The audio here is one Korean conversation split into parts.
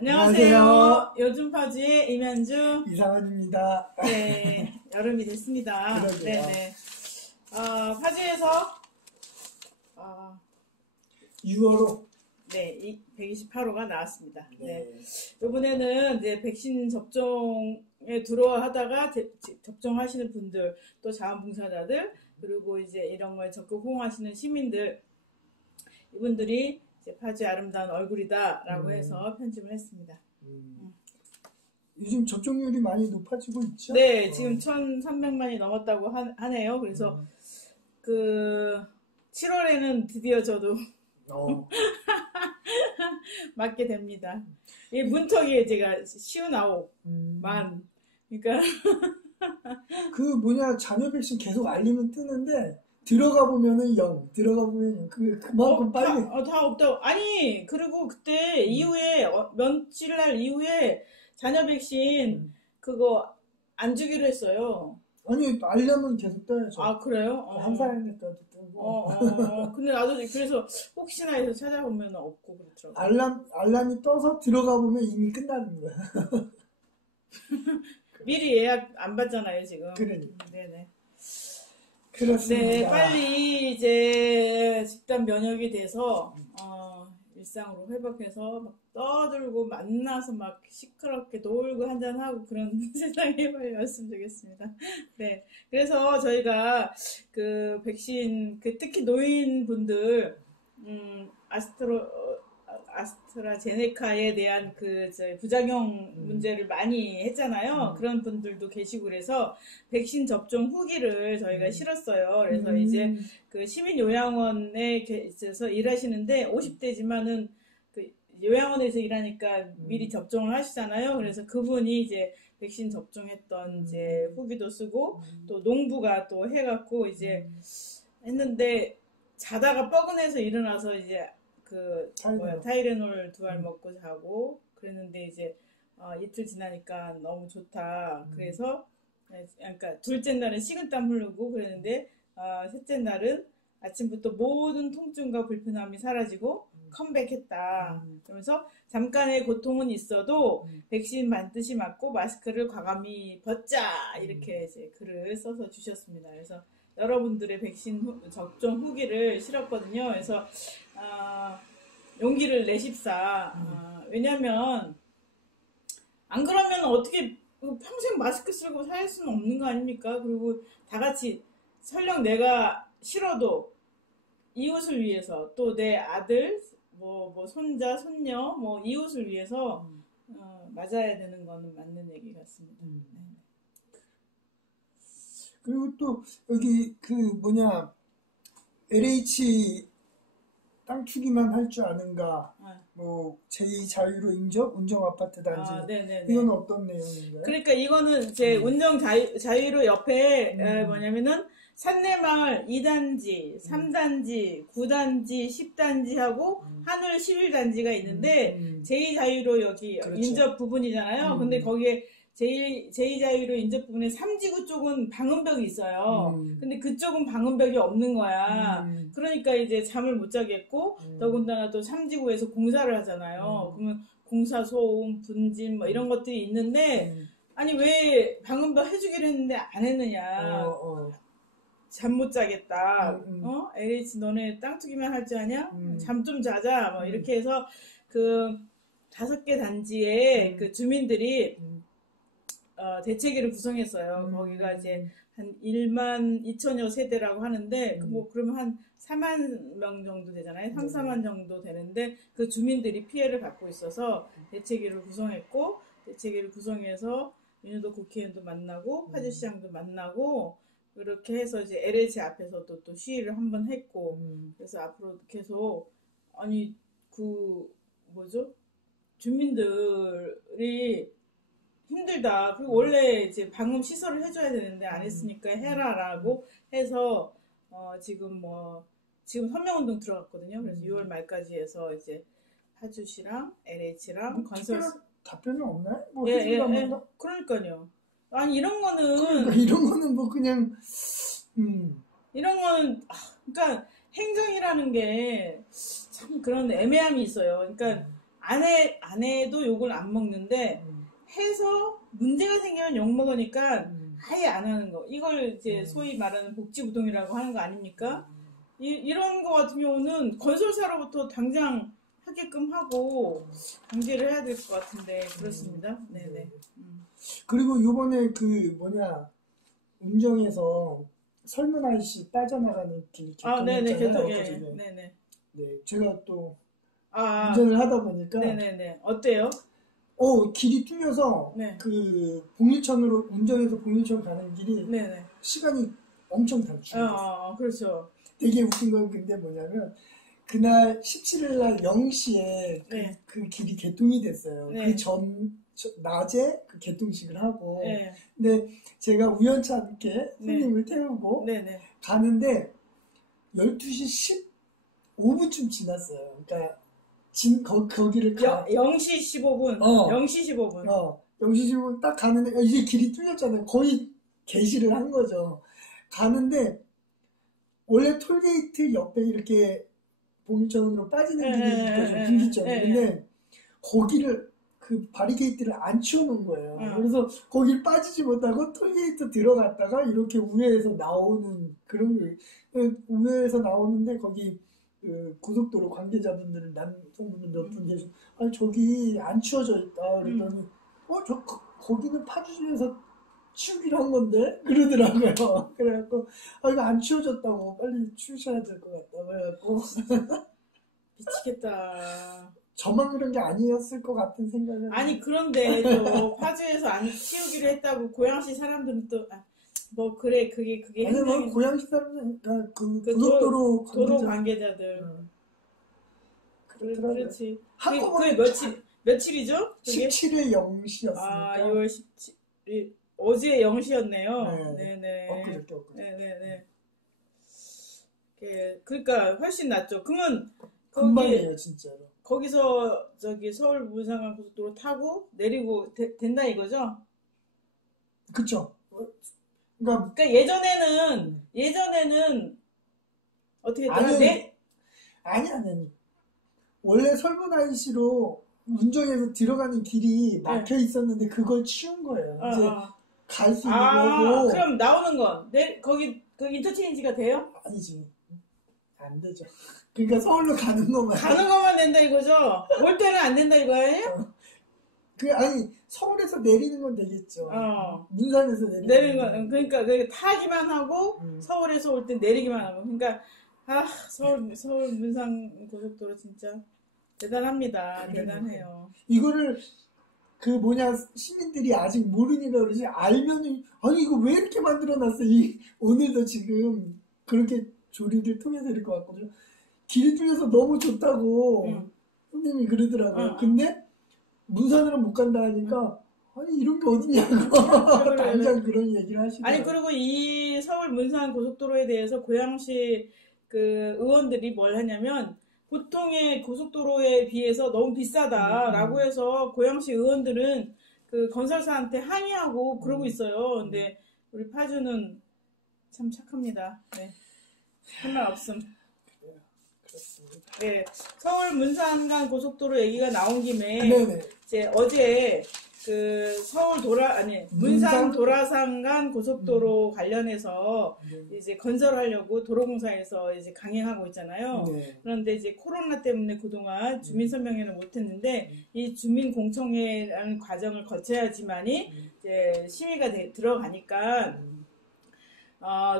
안녕하세요. 요즘 파지의 임현주 이상한입니다. 네, 여름이 됐습니다. 그러게요. 네네. 파지에서 6월호. 네, 128호가 나왔습니다. 네. 이번에는 이제 백신 접종에 들어하다가 접종하시는 분들, 또 자원봉사자들, 그리고 이제 이런 거에 적극 호응하시는 시민들, 이분들이 이제 파주의 아름다운 얼굴이다라고 해서 편집을 했습니다. 요즘 접종률이 많이 높아지고 있죠? 네, 지금 1,300만이 넘었다고 하네요. 그래서 7월에는 드디어 저도 맞게 됩니다. 이 문턱이 제가 59만. 그러니까 잔여 백신 계속 알리면 뜨는데 들어가 보면은 0, 들어가 보면 그만큼 빨리. 다 없다고. 아니, 그리고 그때 이후에 며칠 날 이후에 잔여 백신 그거 안 주기로 했어요. 아니, 알려면 계속 떠야죠. 아, 그래요? 한 살이니까 뜨고. 근데 나도 그래서 혹시나 해서 찾아보면 없고 그렇더라고요. 알람이 떠서 들어가 보면 이미 끝나는 거야. 미리 예약 안 받잖아요, 지금. 그러니까. 네네. 그렇습니다. 네, 빨리 이제 집단 면역이 돼서 일상으로 회복해서 막 떠들고 만나서 막 시끄럽게 놀고 한잔하고 그런 세상이 빨리 왔으면 좋겠습니다. 네, 그래서 저희가 그 백신 특히 노인분들 아스트라제네카에 대한 부작용 문제를 많이 했잖아요. 그런 분들도 계시고 그래서 백신 접종 후기를 저희가 실었어요. 그래서 이제 그 시민요양원에 있어서 일하시는데 50대지만은 그 요양원에서 일하니까 미리 접종을 하시잖아요. 그래서 그분이 이제 백신 접종했던 이제 후기도 쓰고 또 농부가 또 해갖고 이제 했는데 자다가 뻐근해서 일어나서 이제 타이레놀 2알 먹고 자고 그랬는데 이제 이틀 지나니까 너무 좋다. 그래서 그러니까 둘째 날은 식은땀 흐르고 그랬는데 셋째 날은 아침부터 모든 통증과 불편함이 사라지고 컴백했다. 그러면서 잠깐의 고통은 있어도 백신 반드시 맞고 마스크를 과감히 벗자 이렇게 이제 글을 써서 주셨습니다. 그래서 여러분들의 백신 접종 후기를 실었거든요. 그래서 용기를 내십사. 왜냐면 안 그러면 어떻게 평생 마스크 쓰고 살 수는 없는 거 아닙니까? 그리고 다 같이 설령 내가 싫어도 이웃을 위해서 또 내 아들 뭐 손자 손녀 뭐 이웃을 위해서 맞아야 되는 거는 맞는 얘기 같습니다. 그리고 또 여기 LH 땅 투기만 할 줄 아는가, 제2자유로 운정 아파트 단지. 이건 어떤 내용인가요? 그러니까 이거는 제 운정 자유로 옆에 뭐냐면은 산내마을 2단지, 3단지, 9단지, 10단지하고 하늘 11단지가 있는데 제2자유로 여기 그렇죠. 인접 부분이잖아요. 근데 거기에 제2자유로 인접 부분에 3지구 쪽은 방음벽이 있어요. 근데 그쪽은 방음벽이 없는 거야. 그러니까 이제 잠을 못 자겠고, 더군다나 또 3지구에서 공사를 하잖아요. 그러면 공사 소음, 분진 뭐 이런 것들이 있는데, 아니 왜 방음벽 해주기로 했는데 안 했느냐. 잠 못 자겠다. LH 너네 땅 투기만 할 줄 아냐? 잠 좀 자자. 뭐 이렇게 해서 5개 단지에 주민들이 대책위를 구성했어요. 거기가 이제 한 1만 2천여 세대라고 하는데, 그러면 한 4만 명 정도 되잖아요. 3, 4만 정도 되는데, 그 주민들이 피해를 받고 있어서 대책위를 구성했고, 대책위를 구성해서 민주도 국회의원도 만나고, 파주시장도 만나고, 그렇게 해서 이제 LH 앞에서도 또 시위를 한번 했고, 그래서 앞으로 계속, 주민들이 힘들다. 그리고 원래 이제 방음 시설을 해줘야 되는데 안 했으니까 해라라고 해서 지금 서명운동 들어갔거든요. 그래서 6월 말까지 해서 이제 파주시랑 LH랑 건설 답변은 없나요? 그러니까요. 아니 이런 거는 이런 거는 그러니까 행정이라는 게 참 그런 애매함이 있어요. 그러니까 안 해도 욕을 안 먹는데 해서 문제가 생기면 욕 먹으니까 아예 안 하는 거. 이걸 이제 소위 말하는 복지부동이라고 하는 거 아닙니까? 이런 거 같은 경우는 건설사로부터 당장 하게끔 하고 강제를 해야 될 것 같은데 그렇습니다. 네네. 그리고 요번에 운정에서 설문아 씨 빠져나가는 길 개통했잖아요. 네네. 네, 제가 또 운전을 하다 보니까 네네네. 어때요? 길이 뚫려서 그 봉리천으로 운정에서 봉리천 가는 길이 시간이 엄청 단축됐어요. 그렇죠. 되게 웃긴 건 근데 뭐냐면 그날 17일 날 0시에 그 길이 개통이 됐어요. 그 낮에 그 개통식을 하고 근데 제가 우연찮게 손님을 태우고 가는데 12시 15분쯤 지났어요. 그러니까 거기를 0시 15분. 0시 15분. 0시 15분 딱 가는데 이제 길이 뚫렸잖아요. 거의 개시를 한 거죠. 가는데 원래 톨게이트 옆에 이렇게 봉천으로 빠지는 길이 있거든요. 분기점. 근데 거기를 그 바리게이트를 안 치워놓은 거예요. 그래서 거길 빠지지 못하고 톨게이트 들어갔다가 이렇게 우회해서 나오는 그런 우회해서 나오는데 거기 그 고속도로 관계자분들 남성분들 몇 분 계시고 아니 저기 안 치워져 있다 그랬더니 거기는 파주시에서 치우기로 한 건데 그러더라고요. 그래갖고 이거 안 치워졌다고 빨리 치우셔야 될 것 같다 그래갖고 미치겠다. 저만 그런 게 아니었을 것 같은 생각은. 아니 그런데 또 파주에서 안 치우기로 했다고 고양시 사람들은 또 그게 아니 뭐 고양시 사람들 그러니까 그 고속도로 관계자들. 그렇지. 한꺼번에 며칠이죠? 17일 0시였으니까. 2월 17일 어제 0시였네요. 네네. 엊그저께. 네네네. 그러니까 훨씬 낫죠. 그러면 금방이에요 진짜로. 거기서 서울 문상간 고속도로 타고 내리고 된다 이거죠? 그쵸. 그러니까 예전에는 어떻게 했더라? 아니. 원래 설문아이씨로 운정에서 들어가는 길이 막혀 있었는데 그걸 치운 거예요. 이제 갈 수 있는 거고. 그럼 나오는 건 거기 그 인터체인지가 돼요? 아니지. 안 되죠. 그러니까 서울로 가는 것만 된다 이거죠? 올 때는 안 된다 이거예요? 아니 서울에서 내리는 건 되겠죠. 문산에서 내리는 건 그러니까 타기만 하고 서울에서 올 때 내리기만 하고 그러니까 서울 문산 고속도로 진짜 대단합니다. 대단해요. 이거를 시민들이 아직 모르니까 그러지 알면은 아니 이거 왜 이렇게 만들어놨어? 오늘도 지금 그렇게 조리를 통해서 이럴 것 같거든요. 길이 뚫려서 너무 좋다고 선생님이 그러더라고요. 근데 문산으로 못 간다 하니까 아니 이런 게 어딨냐고 당장 그런 얘기를 하시더라고요. 아니 그리고 이 서울 문산 고속도로에 대해서 고양시 그 의원들이 뭘 하냐면 보통의 고속도로에 비해서 너무 비싸다라고 해서 고양시 의원들은 그 건설사한테 항의하고 그러고 있어요. 근데 우리 파주는 참 착합니다. 네. 할 말 없음. 그렇습니다. 네, 서울 문산간 고속도로 얘기가 나온 김에 이제 어제 그 문산 도라산간 고속도로 관련해서 이제 건설하려고 도로공사에서 이제 강행하고 있잖아요. 그런데 이제 코로나 때문에 그동안 주민설명회를 못했는데 이 주민공청회라는 과정을 거쳐야지만이 이제 심의가 들어가니까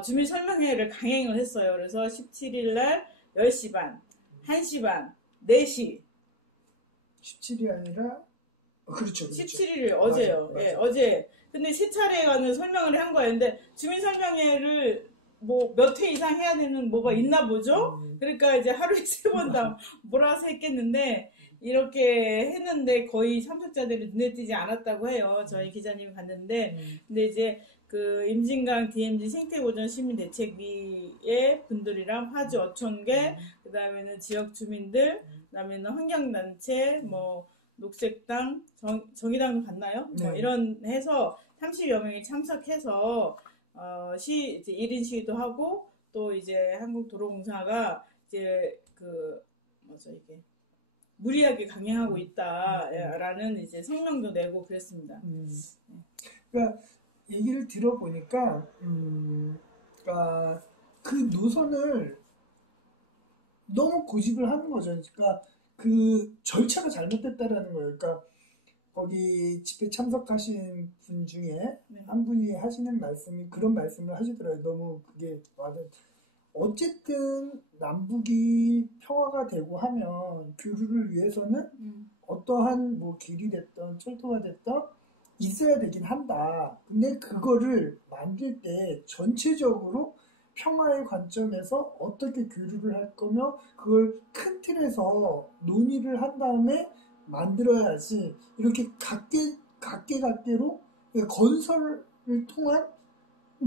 주민설명회를 강행을 했어요. 그래서 17일 날 10시 반, 1시 반, 4시. 17일이 아니라 그렇죠. 17일 어제요. 맞아. 예, 어제. 근데 세 차례간을 설명을 한 거예요. 근데 주민설명회를 몇 회 이상 해야 되는 뭐가 있나 보죠? 그러니까 이제 하루에 3번 다 몰아서 했겠는데 이렇게 했는데 거의 참석자들이 눈에 띄지 않았다고 해요. 저희 기자님이 갔는데. 근데 이제 그 임진강 DMZ 생태보전 시민대책위의 분들이랑 파주 어촌계, 그 다음에는 지역 주민들, 그 다음에는 환경단체, 녹색당, 정의당도 갔나요? 이런 해서 30여 명이 참석해서 이제 1인 시위도 하고 또 이제 한국도로공사가 이제 이게 무리하게 강행하고 있다라는 이제 성명도 내고 그랬습니다. 그러니까 얘기를 들어보니까 그러니까 그 노선을 너무 고집을 하는 거죠. 그러니까 그 절차가 잘못됐다라는 거예요. 그러니까 거기 집회 참석하신 분 중에 네. 한 분이 하시는 말씀이 그런 말씀을 하시더라고요. 너무 그게 맞아요. 어쨌든 남북이 평화가 되고 하면 교류를 위해서는 어떠한 뭐 길이 됐던 철도가 됐던 있어야 되긴 한다. 근데 그거를 만들 때 전체적으로 평화의 관점에서 어떻게 교류를 할 거며 그걸 큰 틀에서 논의를 한 다음에 만들어야지 이렇게 각계로 건설을 통한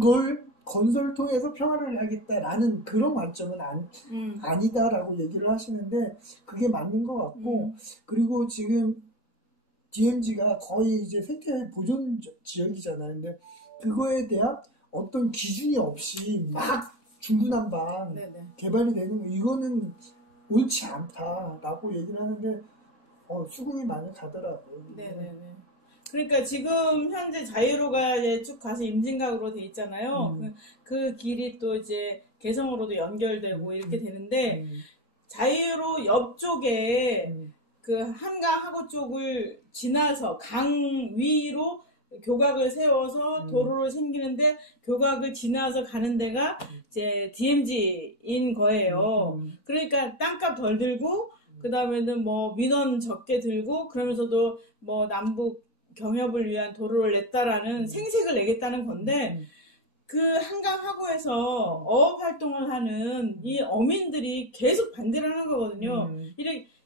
걸 건설을 통해서 평화를 하겠다라는 그런 관점은 아니다라고 얘기를 하시는데 그게 맞는 것 같고 그리고 지금 DMZ가 거의 이제 생태 보존 지역이잖아요. 근데 그거에 대한 어떤 기준이 없이 막 중구난방 개발이 되는 거 이거는 옳지 않다라고 얘기를 하는데 수긍이 많이 가더라고요. 네네네. 그러니까 지금 현재 자유로가 이제 쭉 가서 임진각으로 돼 있잖아요. 그 길이 또 이제 개성으로도 연결되고 이렇게 되는데 자유로 옆쪽에 그 한강하구 쪽을 지나서 강 위로 교각을 세워서 도로를 생기는데 교각을 지나서 가는 데가 이제 DMZ인 거예요. 그러니까 땅값 덜 들고 그 다음에는 뭐 민원 적게 들고 그러면서도 뭐 남북 경협을 위한 도로를 냈다라는 생색을 내겠다는 건데 그 한강하구에서 어업 활동을 하는 이 어민들이 계속 반대를 하는 거거든요.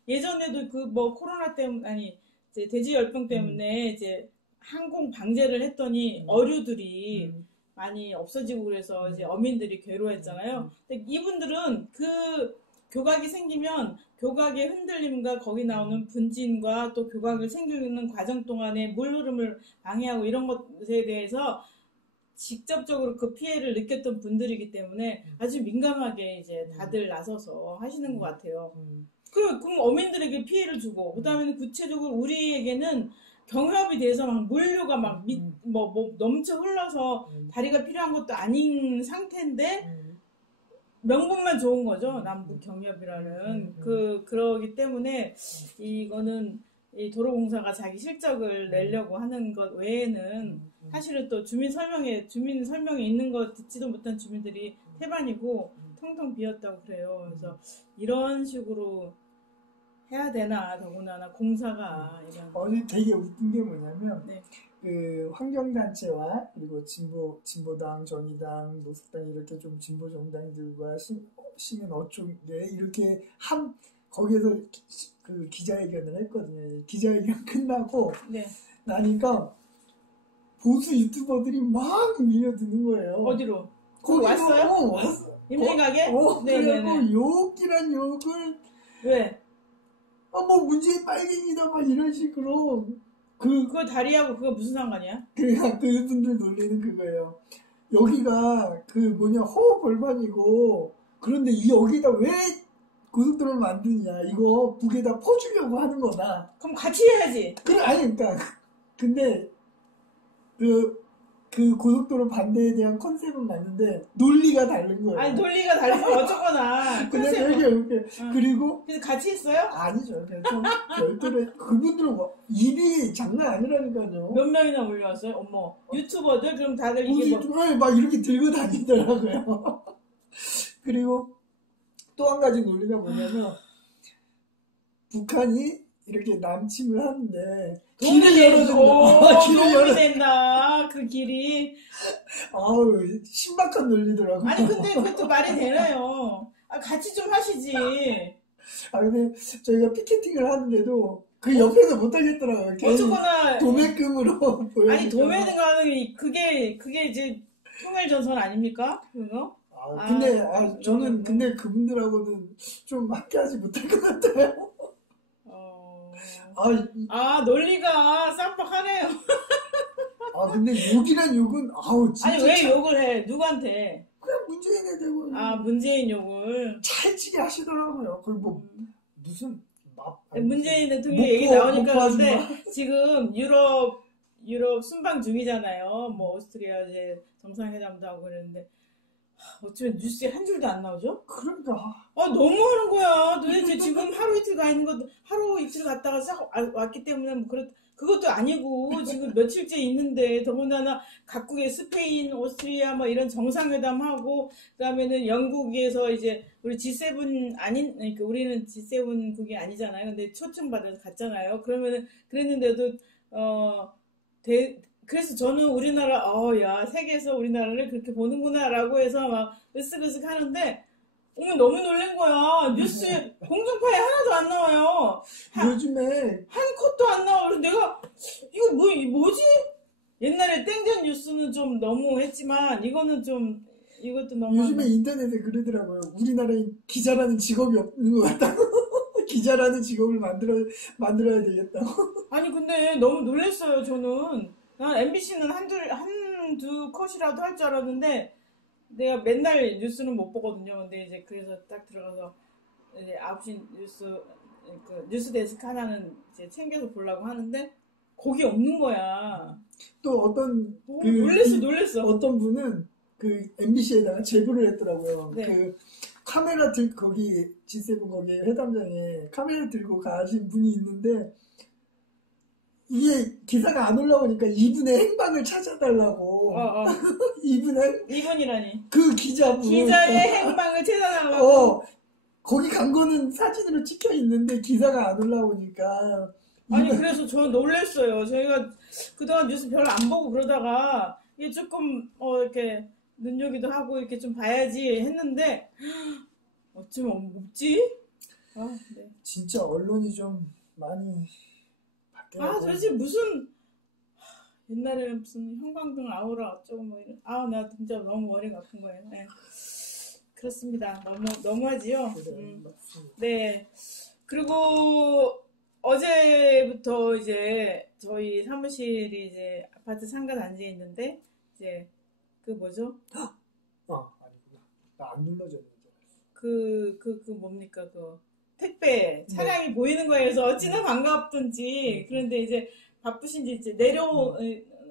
예전에도 그 뭐 코로나 때문에 아니 이제 돼지열병 때문에 이제 항공 방제를 했더니 어류들이 많이 없어지고 그래서 이제 어민들이 괴로워했잖아요. 근데 이분들은 그 교각이 생기면 교각의 흔들림과 거기 나오는 분진과 또 교각을 생기는 과정 동안에 물 흐름을 방해하고 이런 것에 대해서 직접적으로 그 피해를 느꼈던 분들이기 때문에 아주 민감하게 이제 다들 나서서 하시는 것 같아요. 그럼 어민들에게 피해를 주고 그다음에는 구체적으로 우리에게는 경협이 돼서 막 물류가 막 넘쳐 흘러서 다리가 필요한 것도 아닌 상태인데 명분만 좋은 거죠. 남북 경협이라는 그러기 때문에 이거는 이 도로공사가 자기 실적을 내려고 하는 것 외에는 사실은 또 주민 설명에 있는 거 듣지도 못한 주민들이 태반이고 텅텅 비었다고 그래요. 그래서 이런 식으로 해야 되나 더구나 공사가 이런. 되게 웃긴 게 뭐냐면 그 환경단체와 그리고 진보당, 정의당, 노숙당 이렇게 좀 진보 정당들과 시민 어촌에 이렇게 거기에서 그 기자회견을 했거든요. 기자회견 끝나고 나니까 보수 유튜버들이 막 밀려드는 거예요. 어디로? 거기 왔어요? 왔어. 임진각에? 그래갖고 욕이란 욕을 왜? 뭐 문재인 빨갱이다 막 이런 식으로 그거 다리하고 그거 무슨 상관이야? 그분들 놀리는 그거예요. 여기가 호흡 골반이고 그런데 여기다 왜 고속도로를 만드냐 이거 북에다 퍼주려고 하는 거다. 그럼 같이 해야지. 그러니까 근데 그 고속도로 반대에 대한 컨셉은 맞는데 논리가 다른 거예요. 아니 논리가 다르면 어쩌거나. 근데 되게 그리고 그래서 같이 했어요? 아니죠. 그냥 좀 별도로 그분들은 일이 장난 아니라니까요. 몇 명이나 올려왔어요? 어머 유튜버들 그럼 다들 이게 막 이렇게 들고 다니더라고요. 그리고 또 한 가지 논리가 뭐냐면 북한이 이렇게 남침을 하는데 길을 열어준다. 길을 열어준다. 그 길이. 신박한 논리더라고요. 아니 근데 그것도 말이 되나요? 같이 좀 하시지. 근데 저희가 피켓팅을 하는데도 그 옆에서 못 하겠더라고요. 어쨌거나 도매금으로 보여. 아니 도매금은 그게 이제 통일전선 아닙니까? 그거? 저는 근데 그분들하고는 좀 함께하지 못할 것 같아요. 논리가 쌈박하네요. 근데 욕이란 욕은 진짜. 아니 왜 욕을 해? 누구한테? 그냥 문재인에 대고. 문재인 욕을 찰지게 하시더라고요. 그리고 무슨 문재인 대통령 얘기 나오니까 그런데 지금 유럽 순방 중이잖아요. 뭐 오스트리아 이제 정상회담도 하고 그랬는데 어쩌면 뉴스에 한 줄도 안 나오죠? 그러니까. 너무 하는 거야. 도대체 지금 하루 이틀 가 있는 것도 하루 이틀 갔다가 싹 왔기 때문에 뭐 그것도 아니고 지금 며칠째 있는데 더군다나 각국의 스페인, 오스트리아 뭐 이런 정상회담하고 그다음에는 영국에서 이제 우리 G7 그러니까 우리는 G7국이 아니잖아요. 근데 초청받아서 갔잖아요. 그러면은 그랬는데도 그래서 저는 우리나라 야 세계에서 우리나라를 그렇게 보는구나라고 해서 막 으쓱으쓱 하는데 오늘 너무 놀란 거야. 뉴스에 공중파에 하나도 안 나와요. 요즘에 한 컷도 안 나와. 그래서 내가 이거 뭐지? 옛날에 땡전 뉴스는 좀 너무 했지만 이거는 좀 이것도 너무 요즘에 인터넷에 그러더라고요. 우리나라에 기자라는 직업이 없는 것 같다고. 기자라는 직업을 만들어야 되겠다고. 아니 근데 너무 놀랐어요. 저는 난 MBC는 한두 컷이라도 할 줄 알았는데 내가 맨날 뉴스는 못 보거든요. 근데 이제 그래서 딱 들어가서 이제 9시 뉴스 데스크 하나는 이제 챙겨서 보려고 하는데 거기 없는 거야. 또 어떤 놀랬어. 어떤 분은 그 MBC에다가 제보를 했더라고요. 네. 그 카메라 거기 G7 거기 회담장에 카메라 들고 가신 분이 있는데 이게 기사가 안 올라오니까 이분의 행방을 찾아달라고. 이분이라니. 그 기자분. 기자의 행방을 찾아달라고. 거기 간 거는 사진으로 찍혀 있는데 기사가 안 올라오니까. 아니 그래서 저는 놀랐어요. 저희가 그동안 뉴스 별로 안 보고 그러다가 이게 조금 이렇게 눈여기도 하고 이렇게 좀 봐야지 했는데 어쩌면 없지? 네. 진짜 언론이 좀 많이 도대체 무슨 옛날에 무슨 형광등 아우라 어쩌고 뭐 이런 나 진짜 너무 머리가 아픈 거예요. 네. 그렇습니다. 너무하지요. 네. 그리고 어제부터 이제 저희 사무실이 이제 아파트 상가 단지에 있는데 이제 그 뭐죠? 아니구나. 나 안 눌러졌는데. 뭡니까 택배 차량이 보이는 거에서 어찌나 반갑든지. 그런데 이제 바쁘신지 이제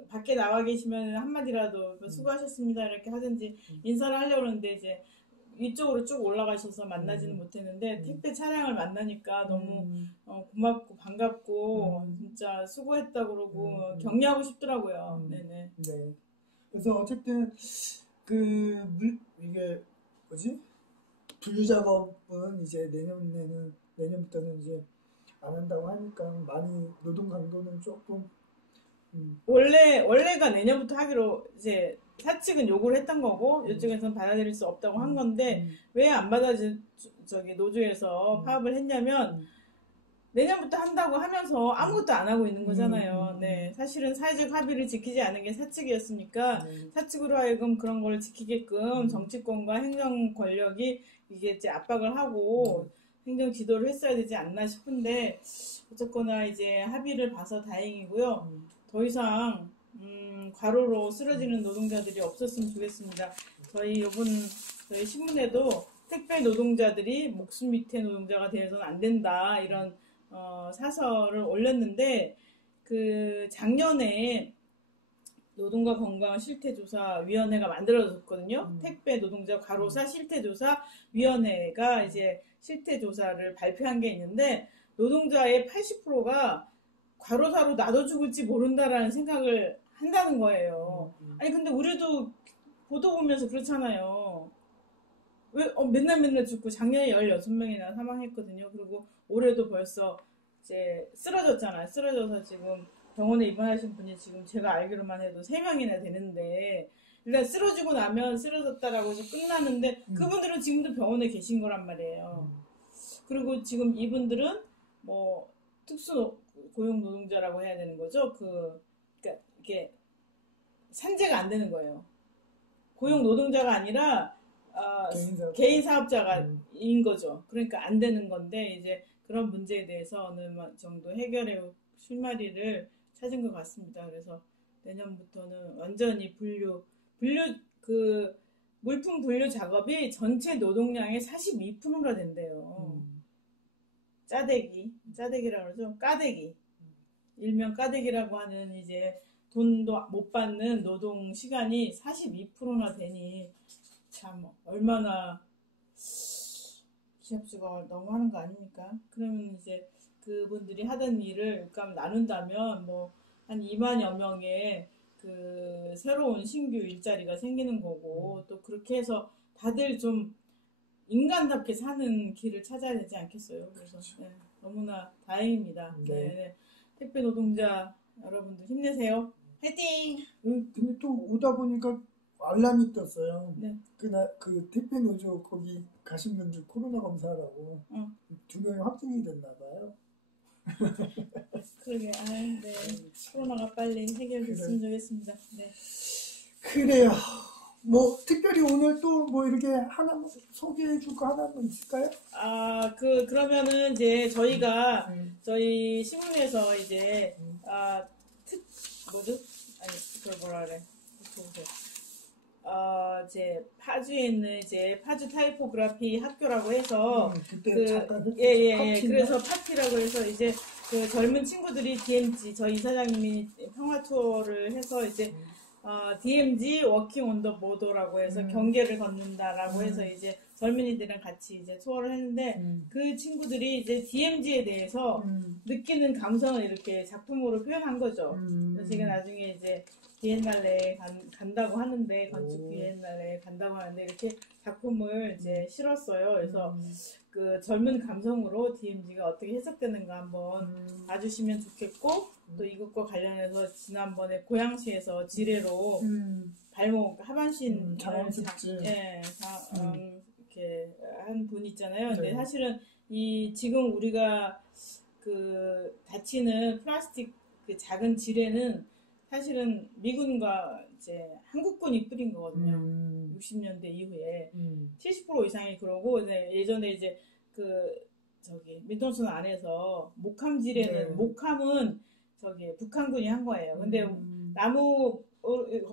밖에 나와 계시면 한마디라도 수고하셨습니다 이렇게 하든지 인사를 하려고 하는데 이제 위쪽으로 쭉 올라가셔서 만나지는 못했는데 택배 차량을 만나니까 너무 고맙고 반갑고 진짜 수고했다 그러고 격려하고 싶더라고요. 네네. 네. 그래서 어쨌든 이게 뭐지? 분류 작업은 이제 내년부터는 이제 안 한다고 하니까 많이 노동 강도는 조금 원래가 내년부터 하기로 이제 사측은 요구를 했던 거고 이쪽에서는 받아들일 수 없다고 한 건데 왜 안 저기 노조에서 파업을 했냐면 내년부터 한다고 하면서 아무것도 안 하고 있는 거잖아요. 네, 사실은 사회적 합의를 지키지 않은 게 사측이었으니까 사측으로 하여금 그런 걸 지키게끔 정치권과 행정 권력이 이게 이제 압박을 하고 행정 지도를 했어야 되지 않나 싶은데 어쨌거나 이제 합의를 봐서 다행이고요. 더 이상 과로로 쓰러지는 노동자들이 없었으면 좋겠습니다. 저희 신문에도 택배 노동자들이 목숨 밑에 노동자가 되어서는 안 된다 이런 사설을 올렸는데 작년에 노동과 건강 실태조사위원회가 만들어졌거든요. 택배 노동자 과로사 실태조사위원회가 이제 실태조사를 발표한 게 있는데 노동자의 80%가 과로사로 나도 죽을지 모른다라는 생각을 한다는 거예요. 아니 근데 우리도 보도 보면서 그렇잖아요. 왜 맨날 죽고 작년에 16명이나 사망했거든요. 그리고 올해도 벌써 이제 쓰러졌잖아요. 쓰러져서 지금 병원에 입원하신 분이 지금 제가 알기로만 해도 3명이나 되는데 일단 쓰러지고 나면 쓰러졌다라고 해서 끝나는데 그분들은 지금도 병원에 계신 거란 말이에요. 그리고 지금 이분들은 뭐 특수 고용 노동자라고 해야 되는 거죠. 그러니까 이게 산재가 안 되는 거예요. 고용 노동자가 아니라 개인 사업자가인 거죠. 그러니까 안 되는 건데 이제 그런 문제에 대해서 어느 정도 해결의 실마리를 찾은 것 같습니다. 그래서 내년부터는 완전히 물품 분류 작업이 전체 노동량의 42%가 된대요. 짜대기라고 그러죠. 까대기. 일명 까대기라고 하는 이제 돈도 못 받는 노동 시간이 42%나 되니 참 얼마나 기업주가 너무 하는 거 아닙니까? 그러면 이제 그분들이 하던 일을 값 나눈다면 뭐 한 2만여 명의 그 새로운 신규 일자리가 생기는 거고 또 그렇게 해서 다들 좀 인간답게 사는 길을 찾아야 되지 않겠어요? 그래서 네, 너무나 다행입니다. 네. 네, 택배 노동자 여러분들 힘내세요. 화이팅! 근데 또 오다 보니까 알람이 떴어요. 네. 그 택배 노조 거기 가신 분들 코로나 검사하라고 2명이 확진이 됐나 봐요. 그러게, 네. 코로나가 빨리 해결됐으면 좋겠습니다. 네. 그래요. 뭐 특별히 오늘 또 뭐 이렇게 하나 소개해 줄 거 하나만 있을까요? 그러면은 이제 저희가 저희 신문에서 이제 그걸 뭐라 그래? 이제 파주에 있는 이제 파주 타이포그라피 학교라고 해서 그때 잠깐 그래서 파티라고 해서 이제 그 젊은 친구들이 DMZ 저희 이사장님이 평화 투어를 해서 이제 DMZ 워킹 온 더 보더라고 해서 경계를 걷는다라고 해서 이제 젊은이들이랑 같이 이제 투어를 했는데 그 친구들이 이제 DMZ에 대해서 느끼는 감성을 이렇게 작품으로 표현한 거죠. 그래서 제가 나중에 이제 비엔날레에 간다고 하는데 건축 비엔날레에 간다고 하는데 이렇게 작품을 이제 실었어요. 그래서 그 젊은 감성으로 DMZ가 어떻게 해석되는가 한번 봐주시면 좋겠고 또 이것과 관련해서 지난번에 고양시에서 지뢰로 발목 하반신 장원습지 이렇게 한 분 있잖아요. 근데 네. 사실은 지금 우리가 그 다치는 플라스틱 그 작은 지뢰는 사실은 미군과 이제 한국군이 뿌린 거거든요. 60년대 이후에 70% 이상이 그러고 예전에 이제 민통선 안에서 목함 지뢰는 목함은 북한군이 한 거예요. 근데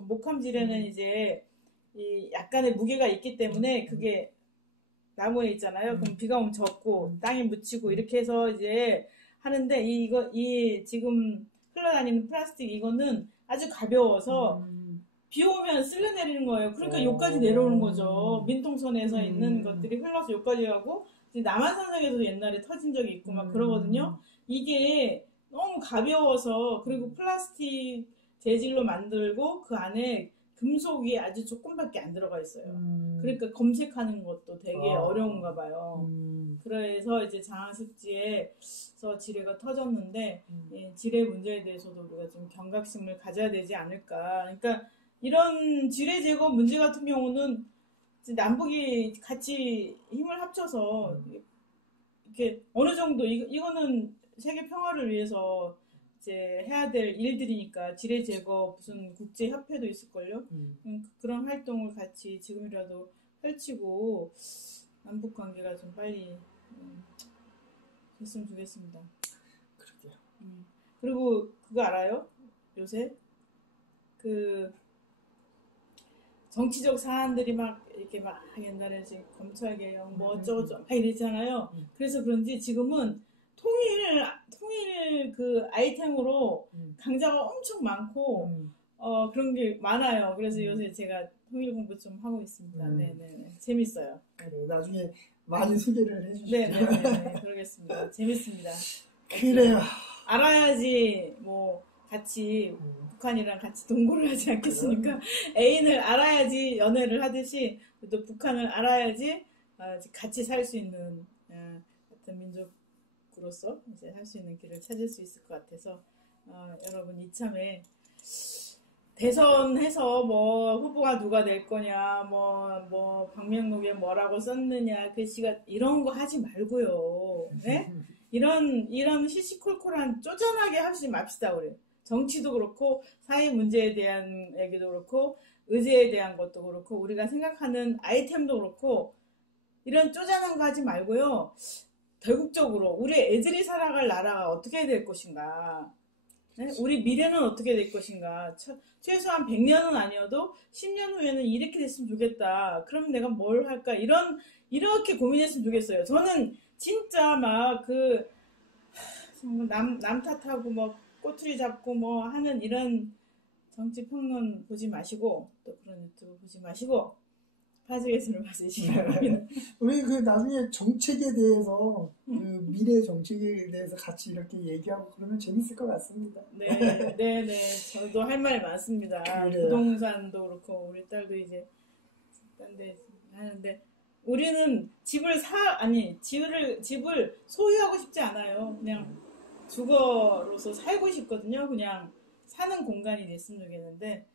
목함 지뢰는 이제 이 약간의 무게가 있기 때문에 그게 나무에 있잖아요. 그럼 비가 오면 젖고 땅에 묻히고 이렇게 해서 이제 하는데 이 지금 흘러다니는 플라스틱 이거는 아주 가벼워서 비 오면 쓸려 내리는 거예요. 그러니까 여기까지 내려오는 거죠. 민통선에서 있는 것들이 흘러서 여기까지 가고 남한산성에서도 옛날에 터진 적이 있고 막 그러거든요. 이게 너무 가벼워서 그리고 플라스틱 재질로 만들고 그 안에 금속이 아주 조금밖에 안 들어가 있어요. 그러니까 검색하는 것도 되게 어려운가 봐요. 그래서 이제 장항습지에서 지뢰가 터졌는데 지뢰 문제에 대해서도 우리가 좀 경각심을 가져야 되지 않을까. 그러니까 이런 지뢰 제거 문제 같은 경우는 남북이 같이 힘을 합쳐서 이렇게 어느 정도 이거는 세계 평화를 위해서 이제 해야 될 일들이니까 지뢰 제거 무슨 국제 협회도 있을걸요. 그런 활동을 같이 지금이라도 펼치고 남북 관계가 좀 빨리 됐으면 좋겠습니다. 그러게요. 그리고 그거 알아요? 요새 그 정치적 사안들이 막 이렇게 막 옛날에 지금 검찰 개혁 뭐 어쩌고저쩌고 막 이랬잖아요. 그래서 그런지 지금은 통일 그 아이템으로 강좌가 엄청 많고 그런 게 많아요. 그래서 요새 제가 통일 공부 좀 하고 있습니다. 네네네. 재밌어요. 그래, 나중에 많이 소개를 해주시죠. 네네네. 그러겠습니다. 재밌습니다. 그래요. 알아야지 뭐 같이 북한이랑 같이 동거를 하지 않겠습니까? 애인을 알아야지 연애를 하듯이 또 북한을 알아야지 같이 살 수 있는 어떤 민족으로서 이제 할 수 있는 길을 찾을 수 있을 것 같아서 여러분 이참에 대선해서 뭐 후보가 누가 될 거냐 뭐 방명록에 뭐라고 썼느냐 글씨가 이런 거 하지 말고요. 네? 이런 시시콜콜한 쪼잔하게 하지 맙시다 우리. 정치도 그렇고 사회 문제에 대한 얘기도 그렇고 의제에 대한 것도 그렇고 우리가 생각하는 아이템도 그렇고 이런 쪼잔한 거 하지 말고요. 대국적으로 우리 애들이 살아갈 나라가 어떻게 될 것인가, 네? 우리 미래는 어떻게 될 것인가, 최소한 100년은 아니어도 10년 후에는 이렇게 됐으면 좋겠다. 그럼 내가 뭘 할까, 이렇게 고민했으면 좋겠어요. 저는 진짜 막 그 남 탓하고 뭐 꼬투리 잡고 뭐 하는 이런 정치 평론 보지 마시고 또 그런 유튜브 보지 마시고 파즈게스를 마시시기 바랍니다. 우리 그 나중에 정책에 대해서 그 미래 정책에 대해서 같이 이렇게 얘기하고 그러면 재밌을 것 같습니다. 네. 저도 할 말이 많습니다. 그래요. 부동산도 그렇고 우리 딸도 이제 딴 데 하는데 우리는 집을 소유하고 싶지 않아요. 그냥 주거로서 살고 싶거든요. 그냥 사는 공간이 됐으면 좋겠는데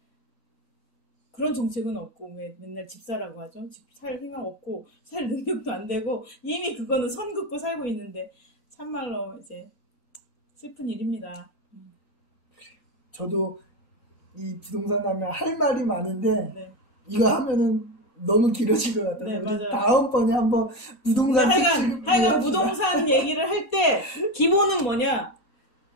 그런 정책은 없고 왜 맨날 집 사라고 하죠? 집 살 생각 없고 살 능력도 안 되고 이미 그거는 선 긋고 살고 있는데 참말로 이제 슬픈 일입니다. 저도 이 부동산 하면 할 말이 많은데 네. 이거 하면은 너무 길어질 것 같아요. 네, 우리 맞아요. 다음번에 한번 부동산 하여간 부동산 얘기를 할 때 기본은 뭐냐?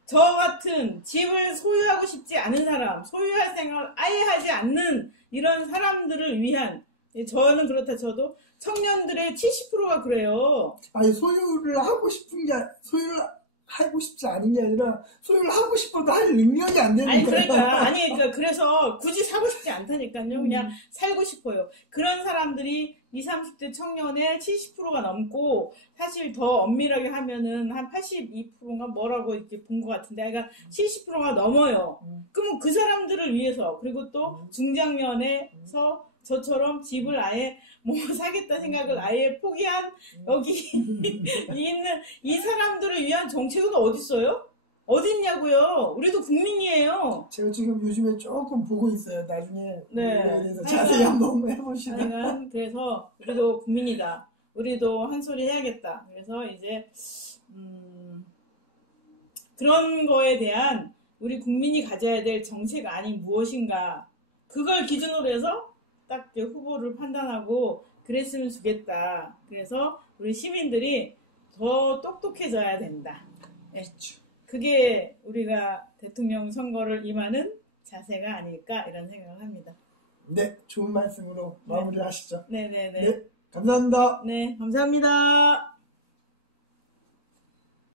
저 같은 집을 소유하고 싶지 않은 사람, 소유할 생각을 아예 하지 않는 이런 사람들을 위한, 저는 그렇다 쳐도 청년들의 70%가 그래요. 아니 소유를 하고 싶지 않은 게 아니라 소유를 하고 싶어도 할 능력이 안 되는 아니 거예요. 그러니까 그래서 굳이 사고 싶지 않다니까요. 그냥 살고 싶어요. 그런 사람들이 20, 30대 청년의 70%가 넘고 사실 더 엄밀하게 하면은 한 82%가 뭐라고 이렇게 본 것 같은데 그러니까 70%가 넘어요. 그러면 그 사람들을 위해서 그리고 또 중장년에서 저처럼 집을 아예 뭐 사겠다 생각을 아예 포기한 여기 있는 이 사람들을 위한 정책은 어디 있어요? 어디 있냐고요? 우리도 국민이에요. 제가 지금 요즘에 조금 보고 있어요. 나중에 네. 그래서 자세히 한번 해보시다. 그래서 우리도 국민이다. 우리도 한 소리 해야겠다. 그래서 이제 그런 거에 대한 우리 국민이 가져야 될 정책안이 무엇인가 그걸 기준으로 해서 딱 후보를 판단하고 그랬으면 좋겠다. 그래서 우리 시민들이 더 똑똑해져야 된다. 네. 그게 우리가 대통령 선거를 임하는 자세가 아닐까 이런 생각을 합니다. 네, 좋은 말씀으로 마무리를 하시죠. 네네네. 네, 감사합니다. 네, 감사합니다.